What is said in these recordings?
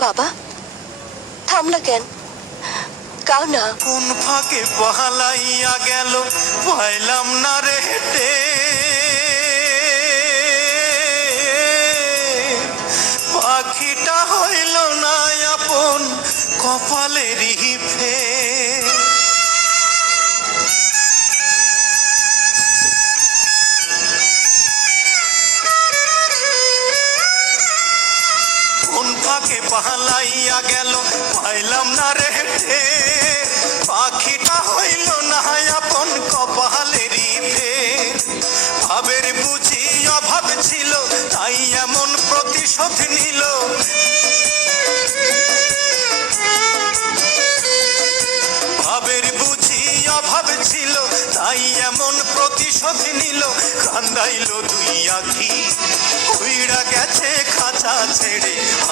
বাবা, থামলা কেন? না। কোন ফাঁকে পহালাইয়া গেল, পাইলাম না রে হেটে। পাখিটা হইল না আপন কপালেরই ফে ফাঁকে পাহালাইয়া গেল। পাইলাম না রে পাখিটা হইল না আপন কপালেরই ফের। ভাবের বুঝি অভাব ছিল, তাই এমন প্রতিশোধ নিল। ভাবের বুঝি অভাব ছিল, তাই এমন প্রতিশোধ নিল। কান্দাইল দুই আখি উইড়া গেছে খাঁচা ছেড়ে।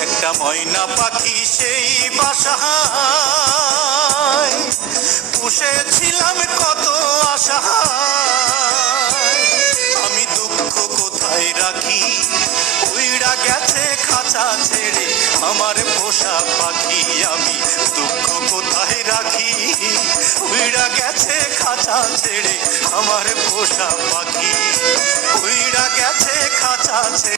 একটা ময়না পাখি সেই বাসা পুষেছিলাম কত আশা আমি দুঃখ কোথায় রাখি? উইড়া গেছে খাঁচা ছেড়ে। আমার পোষা পাখি আমি দুঃখ কোথায় রাখি? উইড়া গেছে খাঁচা ছেড়ে। আমার পোষা পাখি। উইড়া গেছে খাঁচা ছেড়ে।